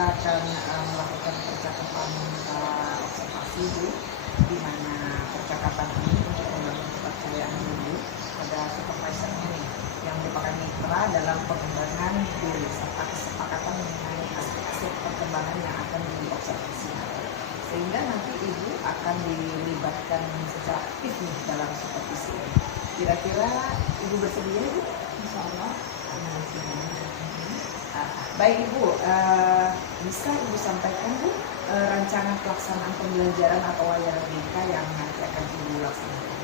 kita akan melakukan percakapan observasi Bu, di mana percakapan ini untuk membangun kepercayaan dulu pada supervisornya nih, yang merupakan mitra dalam pengembangan diri serta kesepakatan mengenai aspek-aspek perkembangan yang akan diobservasi. Sehingga nanti Ibu akan dilibatkan secara aktif nih dalam supervisi. Kira-kira Ibu bersedia Bu? Insya Allah. Baik Ibu, bisa Ibu sampaikan Bu rancangan pelaksanaan pembelajaran atau layanan BK yang nanti akan Ibu laksanakan?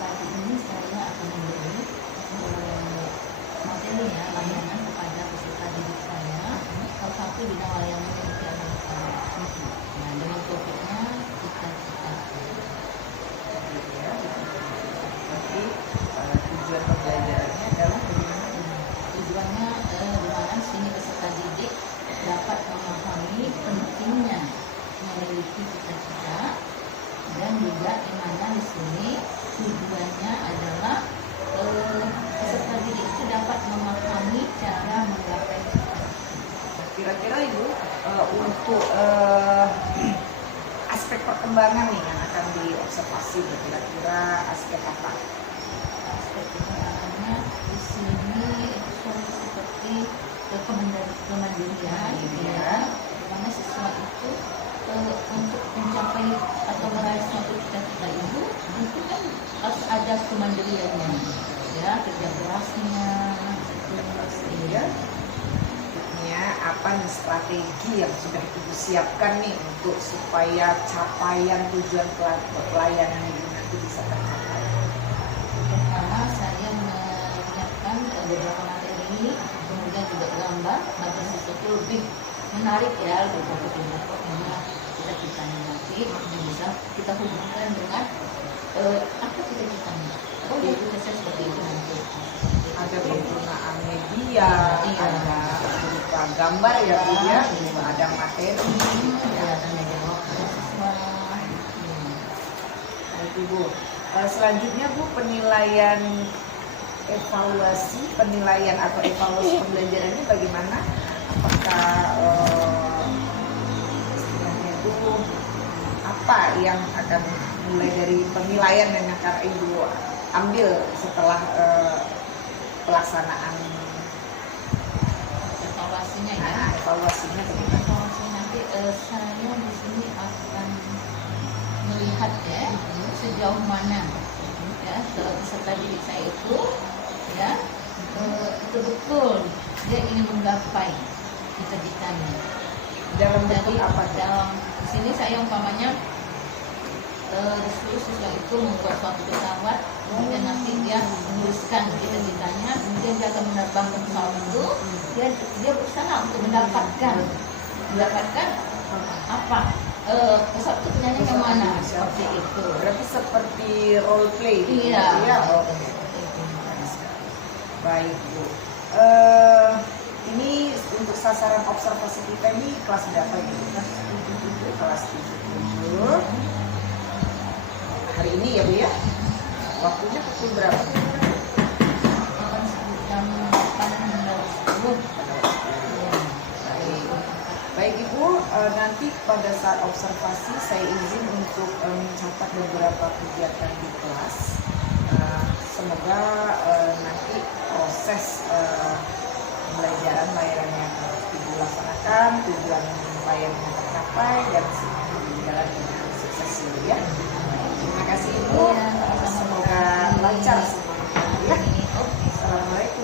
Pagi ini saya akan memberi materi ya, layanan kepada peserta didik saya. Salah satu bidang layanan yang kita lakukan. Nah, dengan topiknya cita-cita. Jadi tujuan pembelajarannya adalah bagaimana? Tujuannya dimana sini peserta didik dapat memahami pentingnya memiliki cita-cita, dan juga dimana di sini tujuannya adalah peserta didik itu dapat memahami cara menggapai cita-cita. Kira-kira Ibu untuk aspek perkembangan nih yang akan diobservasi, kira-kira aspek apa? Aspek perkembangannya di sini seperti kemandirian, ya, dimana siswa itu untuk mencapai atau meraih suatu cita-cita itu kan harus ada kemandiriannya, ya, kerja kerasnya, Ya, apa nih strategi yang sudah Ibu siapkan nih untuk supaya capaian tujuan pelayanan Ibu nanti bisa tercapai? Pertama, saya menyiapkan beberapa materi, kemudian juga gambar agar sesuatu lebih menarik ya, lebih fokus di pokoknya cita-citanya nanti bisa kita hubungkan dengan apa cita-citanya. Oh, jadi saya seperti itu nanti. Ada penggunaan media, ada berupa gambar ya Bu ya, ada materi, Ya, tanya jawab siswa. Baik Ibu. Selanjutnya Bu, penilaian atau evaluasi pembelajarannya bagaimana? Apakah istilahnya itu apa yang akan mulai dari penilaian yang akan Ibu ambil setelah pelaksanaan Evaluasinya ya. Evaluasinya bagaimana? Evaluasi nanti saya di sini akan melihat ya sejauh mana ya peserta didik saya itu ya betul-betul dia ingin menggapai cita-citanya. Dalam bentuk Jadi apa? dalam di sini saya umpamanya disuruh siswa itu membuat suatu pesawat, kemudian nanti dia menuliskan cita-citanya, kemudian dia akan menerbangkan pesawat itu, dia berusaha untuk mendapatkan apa pesawat itu punyanya yang mana, seperti itu. Berarti seperti role play. Iya. Ya, oke. Baik Bu. Ini untuk sasaran observasi kita ini kelas berapa ini? Kelas 7. Hari ini ya Bu ya? Waktunya pukul berapa? Jam 8.10. Baik Ibu, nanti pada saat observasi saya izin untuk mencatat beberapa kegiatan di kelas. Semoga nanti proses pembelajaran layanan yang Ibu laksanakan, tujuan layanan tercapai, dan semuanya berjalan dengan sukses ya. Terima kasih Ibu, semoga lancar semuanya ya. Assalamualaikum.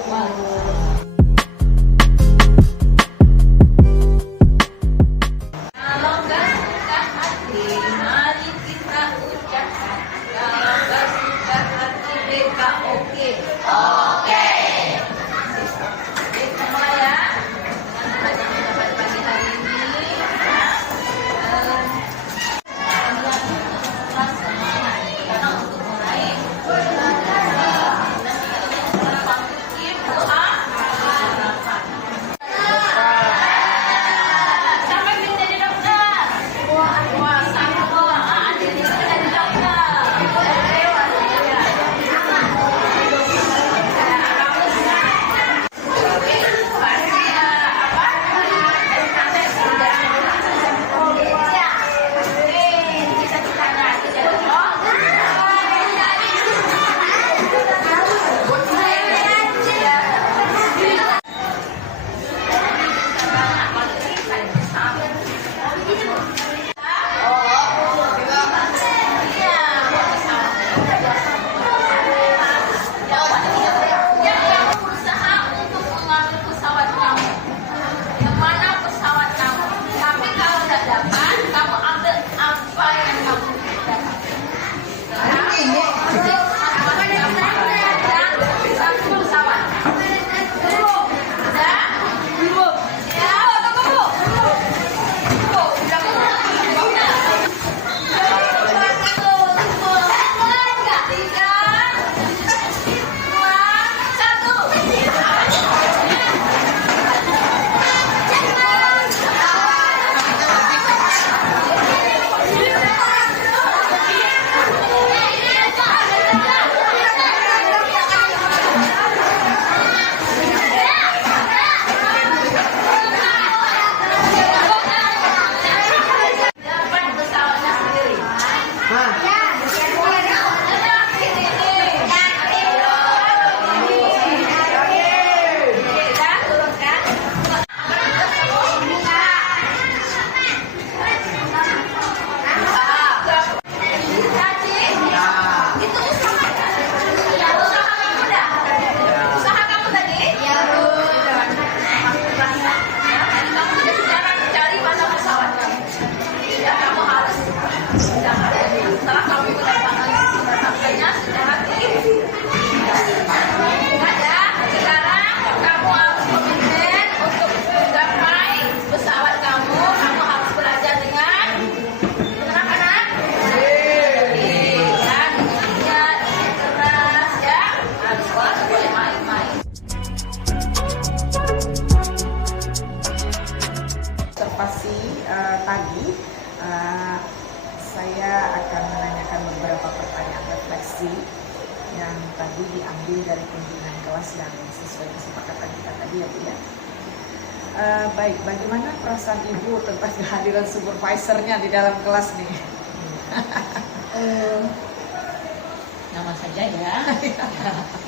tadi saya akan menanyakan beberapa pertanyaan refleksi yang tadi diambil dari pimpinan kelas yang sesuai kesepakatan kita tadi ya Bu ya. Baik, bagaimana perasaan Ibu tentang kehadiran supervisornya di dalam kelas nih? Nama saja ya,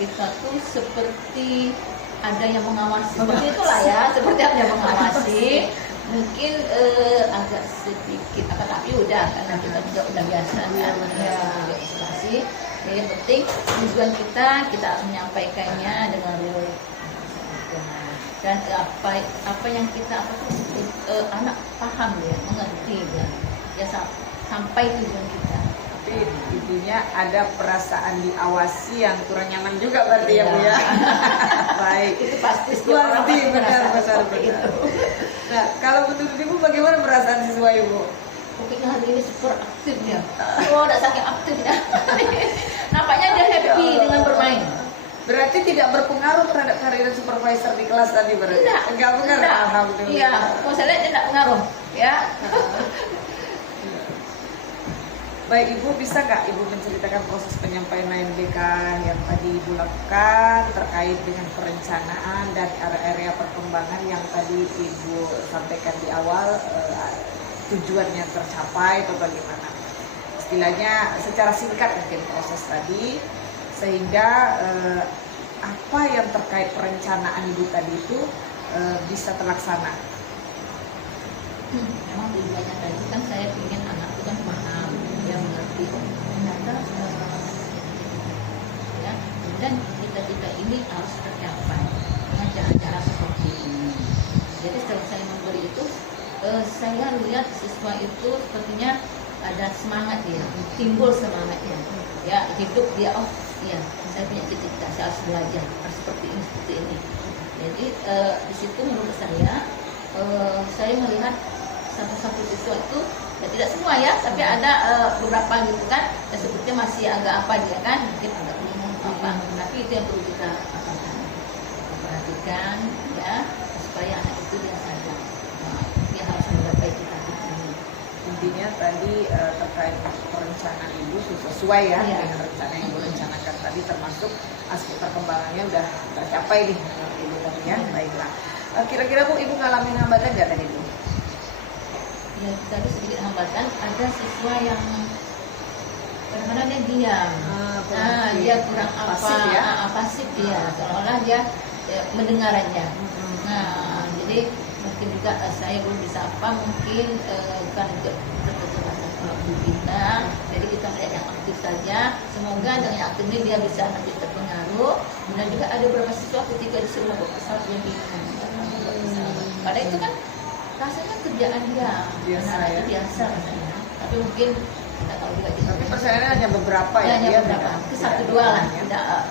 kita tuh seperti ada yang mengawasi, seperti itulah ya, seperti ada yang mengawasi. Mungkin agak sedikit, tapi udah karena kita juga udah biasa kan, ya isolasi. Yang penting tujuan kita harus menyampaikannya dengan real. Dan apa yang kita anak paham ya, mengerti ya sampai tujuan kita. Tapi intinya ada perasaan diawasi yang kurang nyaman juga berarti ya Bu ya. Baik. Itu pasti setiap orang benar. itu. Nah, kalau menurut Ibu bagaimana perasaan siswa Ibu? Mungkin hari ini super aktif dia. Oh, udah saking aktif ya. Nampaknya dia happy dengan bermain. Berarti tidak berpengaruh terhadap kehadiran supervisor di kelas tadi berarti? Enggak pengaruh. Alhamdulillah. Iya, kalau saya lihat dia tidak pengaruh, ya. Baik Ibu, bisa nggak Ibu menceritakan proses penyampaian AMDK yang tadi Ibu lakukan terkait dengan perencanaan dan area perkembangan yang tadi Ibu sampaikan di awal, tujuannya tercapai atau bagaimana? Istilahnya secara singkat mungkin proses tadi, sehingga apa yang terkait perencanaan Ibu tadi itu bisa terlaksana. Memang tujuannya tadi kan saya ingin anak itu kan paham, dia mengerti. Ternyata ya, dan cita-cita ini harus tercapai dengan cara-cara seperti ini. Jadi setelah saya memberi itu, saya lihat siswa itu sepertinya ada semangat dia, timbul semangatnya. Ya, hidup dia, oh iya, saya punya cita-cita, saya harus belajar, harus seperti ini. Jadi di situ menurut saya melihat satu-satu siswa itu, ya tidak semua ya, tapi ada beberapa gitu kan, ya sebetulnya masih agak apa dia kan, mungkin agak bingung apa, tapi itu yang perlu kita perhatikan ya, supaya anak itu dia sadar, dia harus mencapai cita-cita ini. Intinya tadi terkait perencanaan Ibu sesuai ya, Iya. dengan rencana yang Ibu rencanakan tadi, termasuk aspek perkembangannya udah tercapai nih Ibu tadi ya. Baiklah. Kira-kira Bu, Ibu ngalamin hambatan nggak tadi Bu? Ya, tadi sedikit hambatan, ada siswa yang kadang-kadang dia diam, dia kurang pasif ya? pasif dia, seolah-olah dia mendengar aja. Nah, jadi mungkin juga saya belum bisa mungkin bukan keterbatasan waktu kita, jadi kita melihat yang aktif saja. Semoga dengan yang aktif ini dia bisa nanti terpengaruh. Dan juga ada beberapa siswa ketika disuruh membuat pesawat yang bingung. Padahal itu kan rasanya kerjaan dia biasa ya, biasa rasanya. Tapi mungkin tidak tahu juga. Tapi persaingannya hanya beberapa ya? Hanya beberapa, satu dua lah, tidak.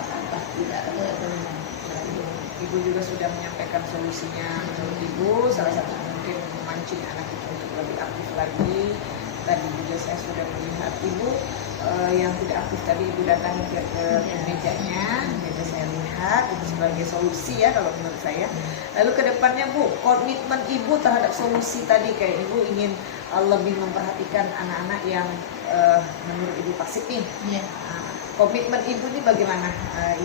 Ibu juga sudah menyampaikan solusinya menurut Ibu, salah satu mungkin memancing anak itu untuk lebih aktif lagi. Tadi juga saya sudah melihat Ibu yang tidak aktif tadi Ibu datangi ke mejanya, meja saya lihat itu sebagai solusi ya kalau menurut saya. Lalu ke depannya Bu, komitmen Ibu terhadap solusi tadi, kayak Ibu ingin lebih memperhatikan anak-anak yang menurut Ibu pasif nih. Ya. Komitmen Ibu ini bagaimana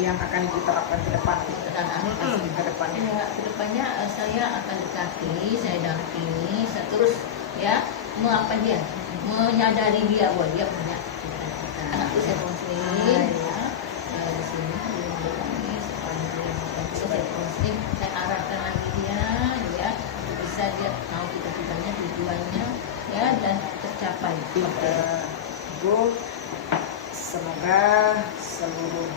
yang akan Ibu terapkan ke depan? Ke depannya? Ya, ke depannya saya akan dekati, saya dampingi, saya terus ya mengapa dia, menyadari dia bahwa dia punya cita-cita. Anakku saya konseling, ya, di sini saya konseling, saya arahkan lagi dia, ya bisa dia tahu cita-citanya, tujuannya, ya dan tercapai. Ibu, semoga seluruh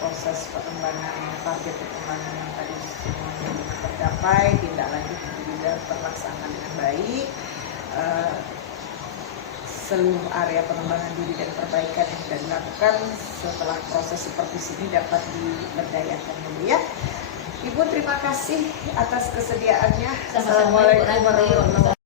proses perkembangan, target perkembangan yang tadi semuanya bisa tercapai, tindak lanjut juga terlaksana dengan baik. Seluruh area pengembangan diri dan perbaikan yang sudah dilakukan setelah proses supervisi ini dapat diberdayakan dulu ya. Ibu terima kasih atas kesediaannya. Sama-sama, Ibu. Assalamualaikum warahmatullahi wabarakatuh.